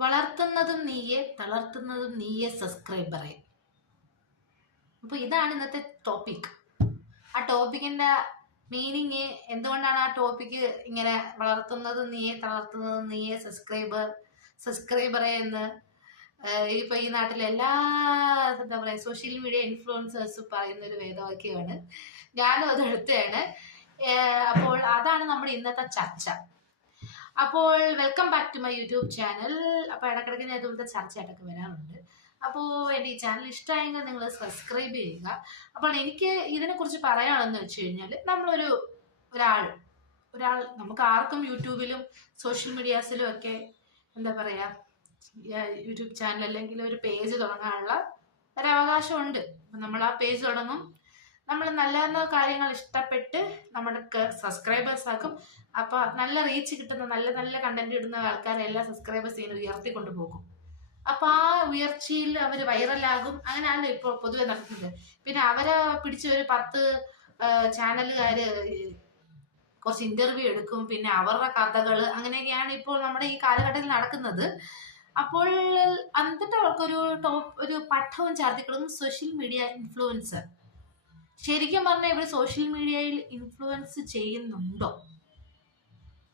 വളർത്തുന്നതും നീയെ തളർത്തുന്നതും നീയെ സബ്സ്ക്രൈബറെ അപ്പോൾ ഇതാണ് ഇന്നത്തെ ടോപ്പിക് ആ ടോപ്പിക്കിന്റെ മീനിങ് എന്തുകൊണ്ടാണ് ആ ടോപ്പിക് ഇങ്ങനെ വളർത്തുന്നതും നീയെ തളർത്തുന്നതും നീയെ സബ്സ്ക്രൈബർ സബ്സ്ക്രൈബറെ എന്ന്? ഇപ്പൊ ഈ നാട്ടിലെ എല്ലാ എന്താ പറയാ സോഷ്യൽ മീഡിയ ഇൻഫ്ലുവൻസേഴ്സ് പറയുന്ന ഒരു വേദവാക്യമാണ്. ഞാനും അത് എടുത്തതാണ്. അപ്പോൾ അതാണ് നമ്മുടെ ഇന്നത്തെ ചർച്ച. അപ്പോൾ welcome back to my YouTube channel അപ്പോൾ ഇടക്കിടയ്ക്ക് ഞാൻ ഇതുപോലത്തെ ചർച്ചയായിട്ടൊക്കെ വരാറുണ്ട്. അപ്പോൾ എന്റെ ഈ ചാനൽ ഇഷ്ടമായെങ്കിൽ നിങ്ങൾ സബ്സ്ക്രൈബ് ചെയ്യുക. അപ്പോൾ എനിക്ക് ഇതിനെക്കുറിച്ച് പറയാണെന്ന് വെച്ച് കഴിഞ്ഞാൽ നമ്മളൊരു ഒരാൾ ഒരാൾ നമുക്ക് ആർക്കും യൂട്യൂബിലും സോഷ്യൽ മീഡിയാസിലും ഒക്കെ എന്താ പറയുക യൂട്യൂബ് ചാനൽ അല്ലെങ്കിൽ ഒരു പേജ് തുടങ്ങാനുള്ള ഒരവകാശമുണ്ട്. അപ്പം നമ്മൾ ആ പേജ് തുടങ്ങും. നമ്മൾ നല്ല നല്ല കാര്യങ്ങൾ ഇഷ്ടപ്പെട്ട് നമ്മുടെ സബ്സ്ക്രൈബേഴ്സ് ആക്കും. അപ്പോൾ നല്ല റീച്ച് കിട്ടുന്ന നല്ല നല്ല കണ്ടന്റ് ഇടുന്ന ആൾക്കാരെ എല്ലാ സബ്സ്ക്രൈബേഴ്സ് ഇങ്ങനെ ഉയർത്തിക്കൊണ്ട് പോകും. അപ്പോൾ ആ ഉയർച്ചയിൽ അവർ വൈറലാകും അങ്ങനെയാണല്ലോ ഇപ്പോൾ പൊതുവെ നടക്കുന്നത്. പിന്നെ അവരെ പിടിച്ച ഒരു പത്ത് ചാനലുകാർ കുറച്ച് ഇന്റർവ്യൂ എടുക്കും. പിന്നെ അവരുടെ കഥകൾ അങ്ങനെയൊക്കെയാണ് ഇപ്പോൾ നമ്മുടെ ഈ കാലഘട്ടത്തിൽ നടക്കുന്നത്. അപ്പോൾ എന്നിട്ട് അവർക്കൊരു ടോപ്പ് ഒരു പട്ടവും ചാർത്തിക്കളും സോഷ്യൽ മീഡിയ ഇൻഫ്ലുവൻസർ ശരിക്കും പറഞ്ഞാൽ ഇവർ സോഷ്യൽ മീഡിയയിൽ ഇൻഫ്ലുവൻസ് ചെയ്യുന്നുണ്ടോ?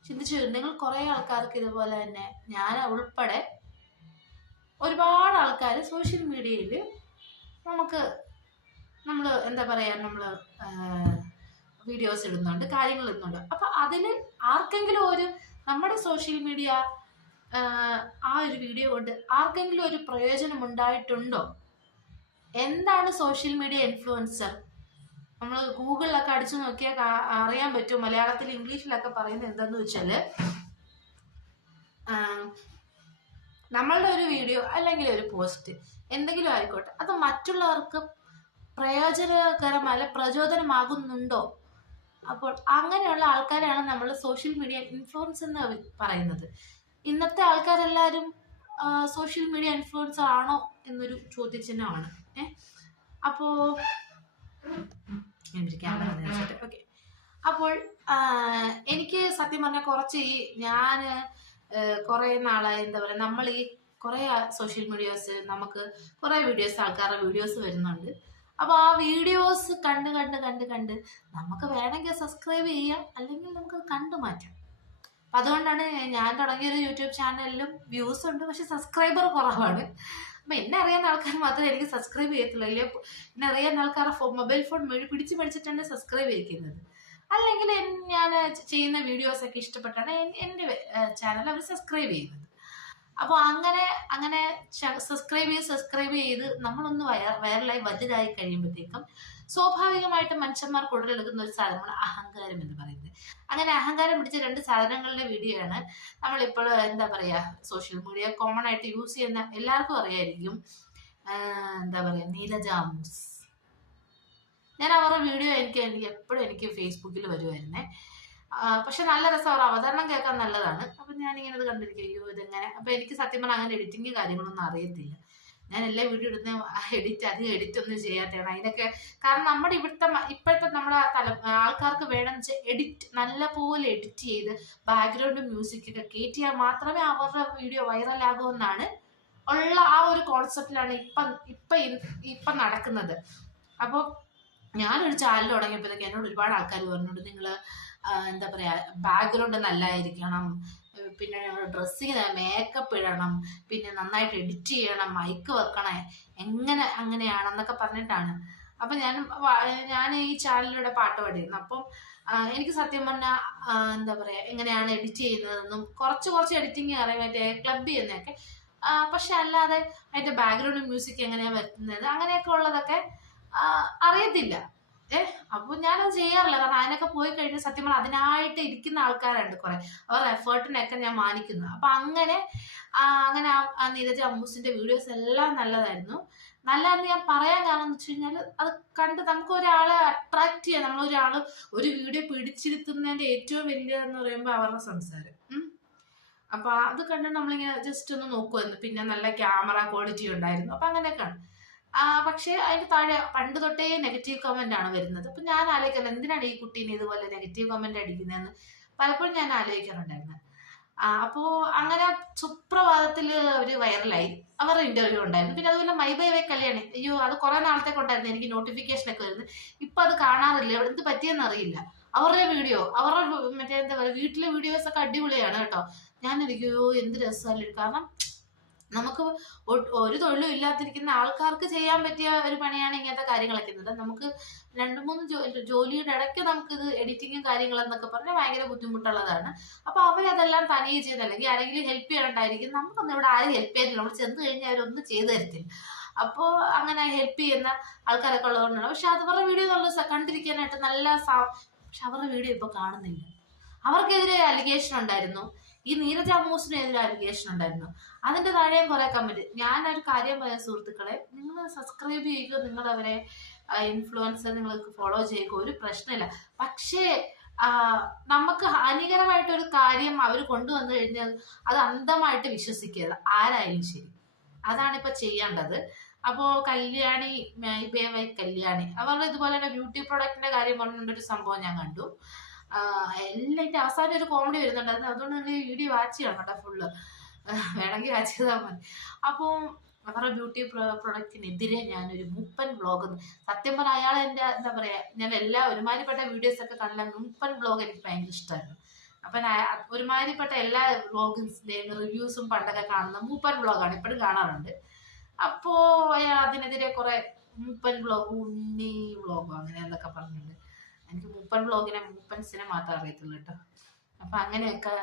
ചിന്തിച്ചു നിങ്ങൾ കുറേ ആൾക്കാർക്ക് ഇതുപോലെ തന്നെ ഞാൻ ഉൾപ്പെടെ ഒരുപാട് ആൾക്കാർ സോഷ്യൽ മീഡിയയിൽ നമുക്ക് നമ്മൾ എന്താ പറയുക നമ്മൾ വീഡിയോസ് ഇടുന്നുണ്ട് കാര്യങ്ങൾ ഇടുന്നുണ്ട്. അപ്പോൾ അതിൽ ആർക്കെങ്കിലും ഒരു നമ്മുടെ സോഷ്യൽ മീഡിയ ആ ഒരു വീഡിയോ കൊണ്ട് ആർക്കെങ്കിലും ഒരു പ്രയോജനം ഉണ്ടായിട്ടുണ്ടോ? എന്താണ് സോഷ്യൽ മീഡിയ ഇൻഫ്ലുവൻസർ നമ്മൾ ഗൂഗിളിലൊക്കെ അടിച്ചു നോക്കിയാൽ അറിയാൻ പറ്റും മലയാളത്തിൽ ഇംഗ്ലീഷിലൊക്കെ പറയുന്നത് എന്താന്ന് വെച്ചാൽ നമ്മളുടെ ഒരു വീഡിയോ അല്ലെങ്കിൽ ഒരു പോസ്റ്റ് എന്തെങ്കിലും ആയിക്കോട്ടെ അത് മറ്റുള്ളവർക്ക് പ്രയോജനകരമല്ല പ്രചോദനമാകുന്നുണ്ടോ? അപ്പോൾ അങ്ങനെയുള്ള ആൾക്കാരാണ് നമ്മൾ സോഷ്യൽ മീഡിയ ഇൻഫ്ലുവൻസ് എന്ന് പറയുന്നത്. ഇന്നത്തെ ആൾക്കാരെല്ലാവരും സോഷ്യൽ മീഡിയ ഇൻഫ്ലുവൻസർ ആണോ എന്നൊരു ചോദ്യചിഹ്നമാണ്. ഏഹ് അപ്പോൾ ക്യാമറ ഓക്കെ അപ്പോൾ എനിക്ക് സത്യം പറഞ്ഞാൽ കുറച്ച് ഈ ഞാൻ കുറേ നാളായി എന്താ പറയുക നമ്മൾ ഈ കുറേ സോഷ്യൽ മീഡിയാസ് നമുക്ക് കുറേ വീഡിയോസ് ആൾക്കാരുടെ വീഡിയോസ് വരുന്നുണ്ട്. അപ്പോൾ ആ വീഡിയോസ് കണ്ട് കണ്ട് കണ്ട് കണ്ട് നമുക്ക് വേണമെങ്കിൽ സബ്സ്ക്രൈബ് ചെയ്യാം അല്ലെങ്കിൽ നമുക്ക് കണ്ടു മാറ്റാം. അപ്പം അതുകൊണ്ടാണ് ഞാൻ തുടങ്ങിയൊരു യൂട്യൂബ് ചാനലിലും വ്യൂസ് ഉണ്ട് പക്ഷെ സബ്സ്ക്രൈബർ കുറവാണ്. അപ്പം എന്നെ അറിയാവുന്ന ആൾക്കാർ മാത്രമേ എനിക്ക് സബ്സ്ക്രൈബ് ചെയ്യത്തുള്ളൂ. അല്ലെ എന്നെ അറിയാവുന്ന ആൾക്കാരുടെ ഫോ മൊബൈൽ ഫോൺ മേടി പിടിച്ച് പഠിച്ചിട്ടാണ് സബ്സ്ക്രൈബ് ചെയ്യിക്കുന്നത്. അല്ലെങ്കിൽ ഞാൻ ചെയ്യുന്ന വീഡിയോസ് ഒക്കെ ഇഷ്ടപ്പെട്ടാണ് എന്റെ ചാനൽ അവർ സബ്സ്ക്രൈബ് ചെയ്യുന്നത്. അപ്പോൾ അങ്ങനെ അങ്ങനെ സബ്സ്ക്രൈബ് ചെയ്ത് സബ്സ്ക്രൈബ് ചെയ്ത് നമ്മളൊന്ന് വയർ വൈറലായി വലുതായി കഴിയുമ്പോഴത്തേക്കും സ്വാഭാവികമായിട്ട് മനുഷ്യന്മാർക്ക് ഉടലെടുക്കുന്ന ഒരു സാധനമാണ് അഹങ്കാരം എന്ന് പറയുന്നത്. അങ്ങനെ അഹങ്കാരം പിടിച്ച രണ്ട് സാധനങ്ങളുടെ വീഡിയോ ആണ് നമ്മളിപ്പോൾ എന്താ പറയുക സോഷ്യൽ മീഡിയ കോമൺ ആയിട്ട് യൂസ് ചെയ്യുന്ന എല്ലാവർക്കും അറിയായിരിക്കും. എന്താ പറയുക നീലജാമൂസ്. ഞാൻ അവരുടെ വീഡിയോ എനിക്ക് എനിക്ക് എപ്പോഴും എനിക്ക് ഫേസ്ബുക്കിൽ വരുമായിരുന്നേ പക്ഷെ നല്ല രസം അവർ അവതരണം കേൾക്കാൻ നല്ലതാണ്. അപ്പം ഞാനിങ്ങനെ അത് കണ്ടിരിക്കും അയ്യോ ഇതെങ്ങനെ? അപ്പം എനിക്ക് സത്യം പറഞ്ഞാൽ അങ്ങനെ എഡിറ്റിംഗ് കാര്യങ്ങളൊന്നും അറിയത്തില്ല. ഞാൻ എല്ലാ വീഡിയോ എഡിറ്റ് അധികം എഡിറ്റ് ഒന്നും ചെയ്യാത്തതാണ്. അതിനൊക്കെ കാരണം നമ്മുടെ ഇവിടുത്തെ ഇപ്പോഴത്തെ നമ്മുടെ ആ തല ആൾക്കാർക്ക് വേണം വെച്ചാൽ എഡിറ്റ് നല്ല പോലെ എഡിറ്റ് ചെയ്ത് ബാക്ക്ഗ്രൗണ്ട് മ്യൂസിക് ഒക്കെ കയറ്റിയാൽ മാത്രമേ അവരുടെ വീഡിയോ വൈറലാകൂ എന്നാണ് ഉള്ള ആ ഒരു കോൺസെപ്റ്റിലാണ് ഇപ്പം ഇപ്പം ഇപ്പം നടക്കുന്നത്. അപ്പോൾ ഞാനൊരു ചാനൽ തുടങ്ങിയപ്പോഴത്തേക്ക് എന്നോട് ഒരുപാട് ആൾക്കാർ പറഞ്ഞിട്ടുണ്ട് നിങ്ങൾ എന്താ പറയുക ബാക്ക്ഗ്രൗണ്ട് നല്ലതായിരിക്കണം പിന്നെ ഡ്രസ്സിങ് മേക്കപ്പ് ഇടണം പിന്നെ നന്നായിട്ട് എഡിറ്റ് ചെയ്യണം മൈക്ക് വെക്കണേ എങ്ങനെ അങ്ങനെയാണെന്നൊക്കെ പറഞ്ഞിട്ടാണ്. അപ്പം ഞാൻ ഞാൻ ഈ ചാനലിലൂടെ പാട്ട് പാടിയിരുന്നു. അപ്പം എനിക്ക് സത്യം പറഞ്ഞാൽ എന്താ പറയുക എങ്ങനെയാണ് എഡിറ്റ് ചെയ്യുന്നതെന്നും കുറച്ച് കുറച്ച് എഡിറ്റിങ് അറിയാം മറ്റേ ക്ലബ് ചെയ്യുന്നതൊക്കെ പക്ഷെ അല്ലാതെ അതിന്റെ ബാക്ക്ഗ്രൗണ്ട് മ്യൂസിക് എങ്ങനെയാണ് വരുന്നത് അങ്ങനെയൊക്കെ ഉള്ളതൊക്കെ അറിയത്തില്ല. ഏ അപ്പൊ ഞാനത് ചെയ്യാറില്ല. കാരണം അതിനൊക്കെ പോയി കഴിഞ്ഞാൽ സത്യം പറഞ്ഞാൽ അതിനായിട്ട് ഇരിക്കുന്ന ആൾക്കാരുണ്ട് കുറെ. അവരുടെ എഫേർട്ടിനൊക്കെ ഞാൻ മാനിക്കുന്നു. അപ്പൊ അങ്ങനെ അങ്ങനെ ആ- നീരജ് അമ്മൂസിന്റെ വീഡിയോസ് എല്ലാം നല്ലതായിരുന്നു. നല്ലതെന്ന് ഞാൻ പറയാൻ കാരണം എന്ന് വെച്ച് കഴിഞ്ഞാൽ അത് കണ്ട് നമുക്ക് ഒരാളെ അട്രാക്ട് ചെയ്യാൻ നമ്മൾ ഒരു വീഡിയോ പിടിച്ചിരുത്തുന്നതിന്റെ ഏറ്റവും വലിയതെന്ന് പറയുമ്പോൾ അവരുടെ സംസാരം. അപ്പൊ അത് കണ്ട് നമ്മളിങ്ങനെ ജസ്റ്റ് ഒന്ന് നോക്കുമായിരുന്നു പിന്നെ നല്ല ക്യാമറ ക്വാളിറ്റി ഉണ്ടായിരുന്നു. അപ്പൊ അങ്ങനെയൊക്കെയാണ്. ആ, പക്ഷേ അതിന് താഴെ പണ്ട് തൊട്ടേ നെഗറ്റീവ് കമന്റ് ആണ് വരുന്നത്. അപ്പൊ ഞാൻ ആലോചിക്കുന്നത് എന്തിനാണ് ഈ കുട്ടീനെ ഇതുപോലെ നെഗറ്റീവ് കമന്റ് അടിക്കുന്നതെന്ന് പലപ്പോഴും ഞാൻ ആലോചിക്കാറുണ്ടായിരുന്നു. അപ്പോ അങ്ങനെ സുപ്രഭാതത്തിൽ അവർ വൈറലായി അവരുടെ ഇന്റർവ്യൂ ഉണ്ടായിരുന്നു. പിന്നെ അതുപോലെ മൈ ബൈ വേ കല്യാണി. അയ്യോ അത് കുറെ നാളത്തേക്ക് ഉണ്ടായിരുന്നു. എനിക്ക് നോട്ടിഫിക്കേഷൻ ഒക്കെ വരുന്നത്. ഇപ്പൊ അത് കാണാറില്ല. എന്ത് പറ്റിയെന്ന് അറിയില്ല. അവരുടെ വീഡിയോ അവരുടെ മറ്റേ എന്താ പറയുക വീട്ടിലെ വീഡിയോസ് ഒക്കെ അടിപൊളിയാണ് കേട്ടോ. ഞാൻ അയ്യോ എന്ത് രസമല്ലേ. കാരണം നമുക്ക് ഒരു തൊഴിലും ഇല്ലാതിരിക്കുന്ന ആൾക്കാർക്ക് ചെയ്യാൻ പറ്റിയ ഒരു പണിയാണ് ഇങ്ങനത്തെ കാര്യങ്ങളൊക്കെ എന്നത് നമുക്ക് രണ്ട് മൂന്ന് ജോലിയുടെ ഇടയ്ക്ക് നമുക്ക് ഇത് എഡിറ്റിങ്ങും കാര്യങ്ങളെന്നൊക്കെ പറഞ്ഞാൽ ഭയങ്കര ബുദ്ധിമുട്ടുള്ളതാണ്. അപ്പൊ അവരതെല്ലാം തനിയെ ചെയ്ത് അല്ലെങ്കിൽ ആരെങ്കിലും ഹെൽപ്പ് ചെയ്യണ്ടായിരിക്കും നമുക്കൊന്നും ഇവിടെ ആരും ഹെൽപ്പ് ചെയ്തില്ല നമ്മൾ ചെന്ന് കഴിഞ്ഞാൽ അവരൊന്നും ചെയ്തു തരത്തില്ല. അപ്പോൾ അങ്ങനെ ഹെൽപ്പ് ചെയ്യുന്ന ആൾക്കാരൊക്കെ ഉള്ളതുകൊണ്ടാണ്. പക്ഷെ അവരുടെ വീഡിയോ നല്ല കണ്ടിരിക്കാനായിട്ട് നല്ല പക്ഷെ അവരുടെ വീഡിയോ ഇപ്പൊ കാണുന്നില്ല. അവർക്കെതിരെ അലിഗേഷൻ ഉണ്ടായിരുന്നു. ഈ നീരജ അമ്മൂസിനെതിരെ അലിഗേഷൻ ഉണ്ടായിരുന്നു. അതിന്റെ താഴെയും കുറെ കമന്റ് ഞാൻ ഒരു കാര്യം പറയാം സുഹൃത്തുക്കളെ. നിങ്ങൾ സബ്സ്ക്രൈബ് ചെയ്യുക നിങ്ങൾ അവരെ ഇൻഫ്ലുവൻസർ നിങ്ങൾക്ക് ഫോളോ ചെയ്യുക ഒരു പ്രശ്നമില്ല. പക്ഷേ നമുക്ക് ഹാനികരമായിട്ട് ഒരു കാര്യം അവർ കൊണ്ടുവന്നു കഴിഞ്ഞാൽ അത് അന്ധമായിട്ട് വിശ്വസിക്കരുത്. ആരായാലും ശരി. അതാണ് ഇപ്പൊ ചെയ്യേണ്ടത്. അപ്പോ കല്യാണി മൈബേവൈ കല്യാണി. അവരുടെ ഇതുപോലെ തന്നെ ബ്യൂട്ടി പ്രൊഡക്റ്റിന്റെ കാര്യം പറഞ്ഞുകൊണ്ട് ഒരു സംഭവം ഞാൻ കണ്ടു. എല്ലാം അവസാനം ഒരു കോമഡി വരുന്നുണ്ടായിരുന്നു അതുകൊണ്ട് തന്നെ വീഡിയോ വാച്ച് ചെയ്യണം കേട്ടോ ഫുള്ള് വേണമെങ്കിൽ വാച്ച് ചെയ്താൽ മതി. അപ്പോൾ അവരുടെ ബ്യൂട്ടി പ്രൊഡക്റ്റിനെതിരെ ഞാനൊരു മുപ്പൻ ബ്ലോഗ് സത്യം പറഞ്ഞാൽ അയാൾ എന്റെ എന്താ പറയുക ഞാൻ എല്ലാ ഒരുമാതിരിപ്പെട്ട വീഡിയോസ് ഒക്കെ കണ്ട മുപ്പൻ ബ്ലോഗ് എനിക്ക് ഭയങ്കര ഇഷ്ടമായിരുന്നു അപ്പൊ ഒരുമാതിരിപ്പെട്ട എല്ലാ വ്ളോഗിന്റെയും റിവ്യൂസും പണ്ടൊക്കെ കാണുന്ന മൂപ്പൻ ബ്ലോഗാണ് ഇപ്പോഴും കാണാറുണ്ട്. അപ്പോൾ അതിനെതിരെ കുറെ മൂപ്പൻ വ്ളോഗ് ഉണ്ണി വ്ളോഗോ അങ്ങനെ എന്നൊക്കെ പറഞ്ഞിട്ടുണ്ട്. എനിക്ക് മൂപ്പൻ ബ്ലോഗിനെ മൂപ്പൻസിനെ മാത്രമേ അറിയത്തുള്ളൂ കേട്ടോ. അപ്പൊ അങ്ങനെയൊക്കെ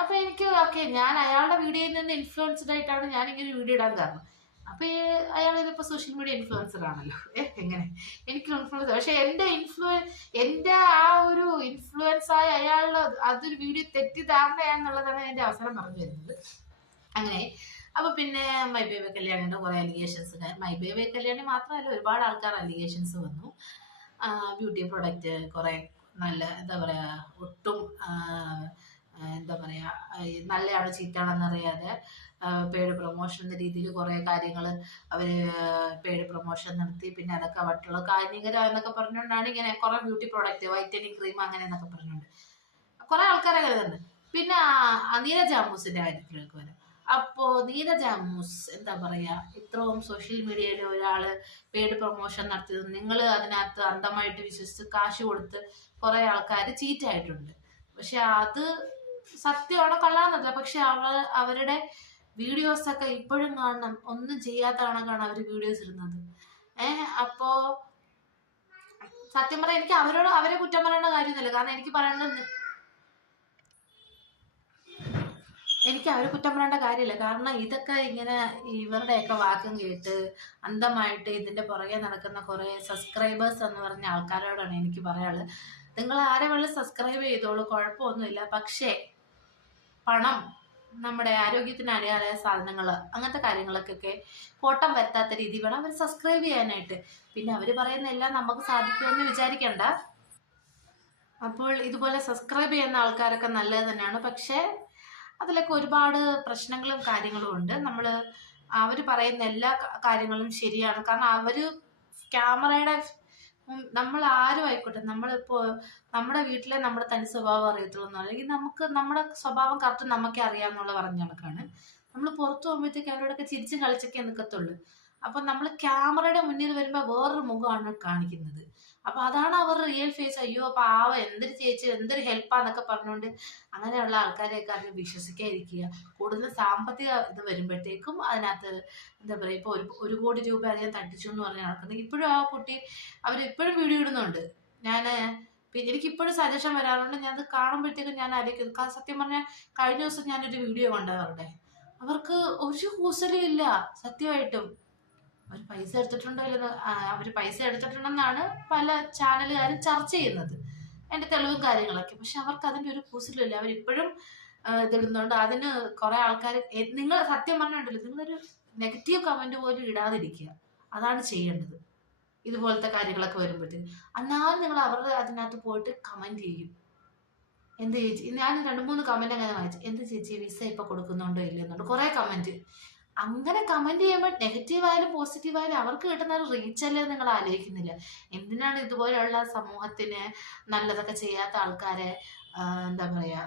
അപ്പൊ എനിക്ക് ഓക്കെ ഞാൻ അയാളുടെ വീഡിയോയിൽ നിന്ന് ഇൻഫ്ലുവൻസ്ഡ് ആയിട്ടാണ് ഞാൻ ഇങ്ങനെ വീഡിയോ ഇടാൻ കാരണം. അപ്പൊ അയാൾ ഇതിപ്പോ സോഷ്യൽ മീഡിയ ഇൻഫ്ലുവൻസർ ആണല്ലോ. എങ്ങനെ? എനിക്ക് ഇൻഫ്ലുവൻസ് പക്ഷെ എന്റെ ഇൻഫ്ലുവൻ എന്റെ ആ ഒരു ഇൻഫ്ലുവൻസ് ആയ അയാളുടെ അതൊരു വീഡിയോ തെറ്റിദ്ധാരണയാന്നുള്ളതാണ് എന്റെ അവസരം പറഞ്ഞു വരുന്നത്. അങ്ങനെ അപ്പൊ പിന്നെ മൈ ബേബി കല്യാണിന്റെ കുറെ അലിഗേഷൻസ് മൈ ബേബി കല്യാണി മാത്രമല്ല ഒരുപാട് ആൾക്കാർ അലിഗേഷൻസ് വന്നു. ബ്യൂട്ടി പ്രൊഡക്റ്റ് കുറേ നല്ല എന്താ പറയുക ഒട്ടും എന്താ പറയുക ചീത്താണെന്ന് അറിയാതെ പെയ്ഡ് പ്രൊമോഷൻ എന്ന രീതിയിൽ കുറേ കാര്യങ്ങൾ അവർ പെയ്ഡ് പ്രൊമോഷൻ നടത്തി. പിന്നെ അതൊക്കെ മറ്റുള്ള കാനികര എന്നൊക്കെ പറഞ്ഞുകൊണ്ടാണ് ഇങ്ങനെ കുറേ ബ്യൂട്ടി പ്രോഡക്റ്റ് വൈറ്റനിങ് ക്രീം അങ്ങനെ എന്നൊക്കെ പറഞ്ഞുകൊണ്ട്. കുറേ ആൾക്കാരെ കരുതുന്നുണ്ട് പിന്നെ ആ നീരജ അമ്മൂസിന്റെ കാര്യത്തിലേക്ക് വരാം. അപ്പോ നീരജ മൂസ് എന്താ പറയാ ഇത്രയും സോഷ്യൽ മീഡിയയിൽ ഒരാൾ പെയ്ഡ് പ്രൊമോഷൻ നടത്തിയത്. നിങ്ങൾ അതിനകത്ത് അന്ധമായിട്ട് വിശ്വസിച്ച് കാശ് കൊടുത്ത് കുറെ ആൾക്കാർ ചീറ്റായിട്ടുണ്ട്. പക്ഷെ അത് സത്യമാണോ കള്ളാന്നല്ല പക്ഷെ അവ അവരുടെ വീഡിയോസ് ഒക്കെ ഇപ്പോഴും കാണണം. ഒന്നും ചെയ്യാത്ത കണക്കാണ് അവർ വീഡിയോസ് ഇടുന്നത്. ഏഹ് അപ്പോ സത്യം പറയാൻ എനിക്ക് അവരോട് അവരെ കുറ്റം പറയേണ്ട കാര്യമൊന്നുമില്ല. കാരണം എനിക്ക് പറയേണ്ടത് എനിക്ക് അവർ കുറ്റം പറയേണ്ട കാര്യമില്ല. കാരണം ഇതൊക്കെ ഇങ്ങനെ ഇവരുടെയൊക്കെ വാക്കും കേട്ട് അന്ധമായിട്ട് ഇതിന്റെ പുറകെ നടക്കുന്ന കുറെ സബ്സ്ക്രൈബേഴ്സ് എന്ന് പറഞ്ഞ ആൾക്കാരോടാണ് എനിക്ക് പറയാനുള്ളത്. നിങ്ങൾ ആരെ വേണമെങ്കിലും സബ്സ്ക്രൈബ് ചെയ്തോളൂ കുഴപ്പമൊന്നുമില്ല. പക്ഷേ പണം നമ്മുടെ ആരോഗ്യത്തിന് അടിയായ സാധനങ്ങൾ അങ്ങനത്തെ കാര്യങ്ങൾക്കൊക്കെ കോട്ടം വരുത്താത്ത രീതി വേണം അവർ സബ്സ്ക്രൈബ് ചെയ്യാനായിട്ട്. പിന്നെ അവർ പറയുന്ന എല്ലാം നമുക്ക് സാധിക്കുമെന്ന് വിചാരിക്കണ്ട. അപ്പോൾ ഇതുപോലെ സബ്സ്ക്രൈബ് ചെയ്യുന്ന ആൾക്കാരൊക്കെ നല്ലത് തന്നെയാണ്. പക്ഷേ അതിലൊക്കെ ഒരുപാട് പ്രശ്നങ്ങളും കാര്യങ്ങളും ഉണ്ട്. നമ്മൾ അവർ പറയുന്ന എല്ലാ കാര്യങ്ങളും ശരിയാണ്. കാരണം അവർ ക്യാമറയുടെ നമ്മൾ ആരും ആയിക്കോട്ടെ നമ്മളിപ്പോ നമ്മുടെ വീട്ടിലെ നമ്മുടെ തനി സ്വഭാവം അറിയത്തുള്ളൂ അല്ലെങ്കിൽ നമുക്ക് നമ്മുടെ സ്വഭാവം കറക്റ്റ് നമുക്കേ അറിയാമെന്നുള്ള പറഞ്ഞ കണക്കാണ്. നമ്മൾ പുറത്തു പോകുമ്പോഴത്തേക്ക് അവരോടൊക്കെ ചിരിച്ചും കളിച്ചൊക്കെ നിൽക്കത്തുള്ളൂ അപ്പൊ നമ്മൾ ക്യാമറയുടെ മുന്നിൽ വരുമ്പോൾ വേറൊരു മുഖമാണ് കാണിക്കുന്നത്. അപ്പൊ അതാണ് അവർ റിയൽ ഫേസ് അയ്യോ അപ്പൊ ആവ എന്തൊരു ചേച്ചി എന്തൊരു ഹെൽപ്പാന്നൊക്കെ പറഞ്ഞുകൊണ്ട് അങ്ങനെയുള്ള ആൾക്കാരെയൊക്കെ അതിൽ വിശ്വസിക്കാതിരിക്കുക. കൂടുതൽ സാമ്പത്തിക ഇത് വരുമ്പോഴത്തേക്കും അതിനകത്ത് എന്താ പറയുക ഇപ്പോൾ ഒരു ഒരു കോടി രൂപ അധികം തട്ടിച്ചു എന്ന് പറഞ്ഞ നടക്കുന്നത് ഇപ്പോഴും ആ കുട്ടി അവരിപ്പോഴും വീഡിയോ ഇടുന്നുണ്ട്. ഞാൻ പിന്നെ എനിക്കിപ്പോഴും സജഷൻ വരാറുണ്ട്. ഞാൻ അത് കാണുമ്പോഴത്തേക്കും ഞാൻ ആലോചിക്കുന്നു സത്യം പറഞ്ഞാൽ കഴിഞ്ഞ ദിവസം ഞാനൊരു വീഡിയോ കണ്ടു അവരുടെ അവർക്ക് ഒരു കൂസലും ഇല്ല സത്യമായിട്ടും. പൈസ എടുത്തിട്ടുണ്ടോ ഇല്ലെന്ന് അവർ പൈസ എടുത്തിട്ടുണ്ടെന്നാണ് പല ചാനലുകാരും ചർച്ച ചെയ്യുന്നത്. അതിന്റെ തെളിവും കാര്യങ്ങളൊക്കെ. പക്ഷെ അവർക്ക് അതിന്റെ ഒരു കൂസലുമില്ല അവരിപ്പോഴും ഇതിടുന്നുണ്ട്. അതിന് കുറെ ആൾക്കാർ നിങ്ങൾ സത്യം പറഞ്ഞിട്ടില്ല നിങ്ങളൊരു നെഗറ്റീവ് കമന്റ് പോലും ഇടാതിരിക്കുക. അതാണ് ചെയ്യേണ്ടത്. ഇതുപോലത്തെ കാര്യങ്ങളൊക്കെ വരുമ്പോഴത്തേക്ക്. എന്നാലും നിങ്ങൾ അവരുടെ അതിനകത്ത് പോയിട്ട് കമന്റ് ചെയ്യും. എന്ത് ചേച്ചി? ഞാൻ രണ്ട് മൂന്ന് കമന്റ് അങ്ങനെ വായിച്ചു. എന്ത് ചേച്ചി വിസ ഇപ്പൊ കൊടുക്കുന്നുണ്ടോ ഇല്ലെന്നുണ്ട് കുറെ കമന്റ്. അങ്ങനെ കമന്റ് ചെയ്യുമ്പോൾ നെഗറ്റീവ് ആയാലും പോസിറ്റീവ് ആയാലും അവർക്ക് കിട്ടുന്ന ഒരു റീച്ച് അല്ലേ നിങ്ങൾ ആലോചിക്കുന്നില്ല. എന്തിനാണ് ഇതുപോലെയുള്ള സമൂഹത്തിന് നല്ലതൊക്കെ ചെയ്യാത്ത ആൾക്കാരെ എന്താ പറയാ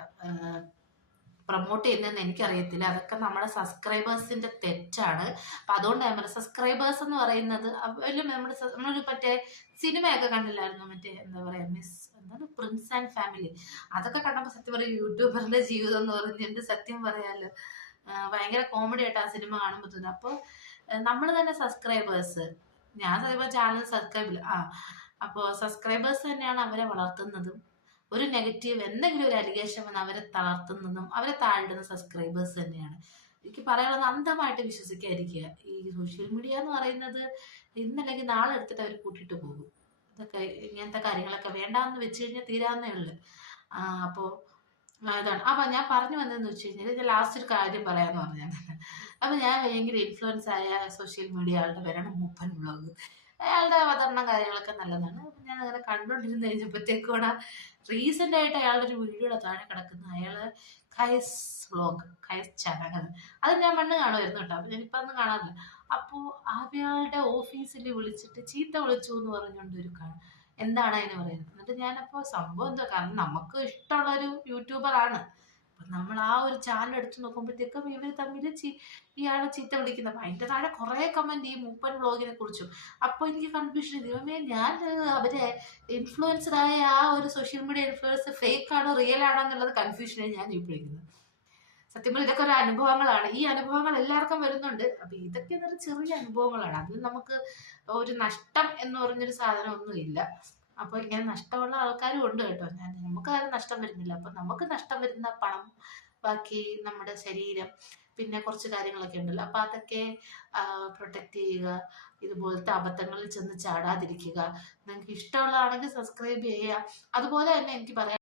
പ്രൊമോട്ട് ചെയ്യുന്നതെന്ന് എനിക്കറിയത്തില്ല. അതൊക്കെ നമ്മുടെ സബ്സ്ക്രൈബേഴ്സിന്റെ തെറ്റാണ്. അപ്പൊ അതുകൊണ്ട് പറയാം സബ്സ്ക്രൈബേഴ്സ് എന്ന് പറയുന്നത് അവരും നമ്മുടെ നമ്മളൊരു മറ്റേ സിനിമയൊക്കെ കണ്ടില്ലായിരുന്നു? മറ്റേ എന്താ പറയാ മിസ് എന്താണ്? പ്രിൻസ് ആൻഡ് ഫാമിലി അതൊക്കെ കണ്ടപ്പോൾ സത്യം പറയും യൂട്യൂബറിന്റെ ജീവിതം എന്ന് പറഞ്ഞിട്ട് സത്യം പറയാലോ. ഭയങ്കര കോമഡി ആയിട്ട് ആ സിനിമ കാണുമ്പോൾ തോന്നുന്നു അപ്പോൾ നമ്മൾ തന്നെ സബ്സ്ക്രൈബേഴ്സ് ഞാൻ സത്യം ചാനൽ സബ്സ്ക്രൈബ് ആ അപ്പോൾ സബ്സ്ക്രൈബേഴ്സ് തന്നെയാണ് അവരെ വളർത്തുന്നതും. ഒരു നെഗറ്റീവ് എന്തെങ്കിലും ഒരു അലിഗേഷൻ വന്ന് അവരെ തളർത്തുന്നതും അവരെ താഴ്ത്തുന്ന സബ്സ്ക്രൈബേഴ്സ് തന്നെയാണ്. എനിക്ക് പറയാനുള്ളത് അന്ധമായിട്ട് വിശ്വസിക്കാതിരിക്കുക. ഈ സോഷ്യൽ മീഡിയ എന്ന് പറയുന്നത് ഇന്നല്ലെങ്കിൽ നാളെ എടുത്തിട്ട് അവർ കൂട്ടിയിട്ട് പോകും. ഇതൊക്കെ ഇങ്ങനത്തെ കാര്യങ്ങളൊക്കെ വേണ്ടാന്ന് വെച്ച് കഴിഞ്ഞാൽ തീരാന്നേ ഉള്ളു. അപ്പോൾ അതാണ് അപ്പൊ ഞാൻ പറഞ്ഞു വന്നതെന്ന് വെച്ച് കഴിഞ്ഞാൽ ഇത് ലാസ്റ്റ് ഒരു കാര്യം പറയാന്ന് പറഞ്ഞാൽ അപ്പൊ ഞാൻ ഭയങ്കര ഇൻഫ്ലുവൻസ് ആയ സോഷ്യൽ മീഡിയ ആളുടെ പേരാണ് മൂപ്പൻ ബ്ലോഗ് അയാളുടെ അവതരണം കാര്യങ്ങളൊക്കെ നല്ലതാണ്. ഞാൻ അങ്ങനെ കണ്ടുകൊണ്ടിരുന്ന് കഴിഞ്ഞപ്പോഴത്തേക്കൂടെ റീസെന്റ് ആയിട്ട് അയാളുടെ ഒരു വീഡിയോയുടെ താഴെ കിടക്കുന്ന അയാൾ കൈസ് വ്ളോഗ് കൈസ് ചാനൽ അത് ഞാൻ മണ്ണ് കാണുമായിരുന്നു കേട്ടോ. അപ്പൊ ഞാനിപ്പോ ഒന്നും കാണാറില്ല. അപ്പോൾ അയാളുടെ ഓഫീസിൽ വിളിച്ചിട്ട് ചീത്ത വിളിച്ചു എന്ന് പറഞ്ഞുകൊണ്ട് ഒരു കാണും എന്താണ് അതിന് പറയുന്നത്? എന്നിട്ട് ഞാനപ്പോൾ സംഭവം എന്താ? കാരണം നമുക്ക് ഇഷ്ടമുള്ളൊരു യൂട്യൂബറാണ് അപ്പം നമ്മൾ ആ ഒരു ചാനൽ എടുത്തു നോക്കുമ്പോഴത്തേക്കും ഇവർ തമ്മിൽ ചീ ഇയാൾ ചീത്ത വിളിക്കുന്നത് അപ്പം അതിന്റെ താഴെ കുറേ കമന്റ് ഈ മൂപ്പൻ വ്ളോഗിനെ കുറിച്ചും. അപ്പോൾ എനിക്ക് കൺഫ്യൂഷൻ ദൈവമേ ഞാൻ അവരെ ഇൻഫ്ലുവൻസ്ഡ് ആയ ആ ഒരു സോഷ്യൽ മീഡിയ ഇൻഫ്ലുവൻസ് ഫേക്ക് ആണോ റിയൽ ആണോ എന്നുള്ളത് കൺഫ്യൂഷനായി ഞാൻ ഇപ്പോഴിരിക്കുന്നത് സത്യം പറഞ്ഞാൽ ഇതൊക്കെ ഒരു അനുഭവങ്ങളാണ്. ഈ അനുഭവങ്ങൾ എല്ലാവർക്കും വരുന്നുണ്ട്. അപ്പൊ ഇതൊക്കെ എന്നൊരു ചെറിയ അനുഭവങ്ങളാണ്. അതിൽ നമുക്ക് ഒരു നഷ്ടം എന്ന് പറഞ്ഞൊരു സാധനം ഒന്നും ഇല്ല. അപ്പൊ ഇങ്ങനെ നഷ്ടമുള്ള ആൾക്കാരും ഉണ്ട് കേട്ടോ. ഞാൻ നമുക്ക് ആരും നഷ്ടം വരുന്നില്ല. അപ്പൊ നമുക്ക് നഷ്ടം വരുന്ന പണം ബാക്കി നമ്മുടെ ശരീരം പിന്നെ കുറച്ച് കാര്യങ്ങളൊക്കെ ഉണ്ടല്ലോ. അപ്പൊ അതൊക്കെ പ്രൊട്ടക്റ്റ് ചെയ്യുക. ഇതുപോലത്തെ അബദ്ധങ്ങളിൽ ചെന്ന് ചാടാതിരിക്കുക. നിങ്ങൾക്ക് ഇഷ്ടമുള്ളതാണെങ്കിൽ സബ്സ്ക്രൈബ് ചെയ്യുക. അതുപോലെ തന്നെ എനിക്ക് പറയാം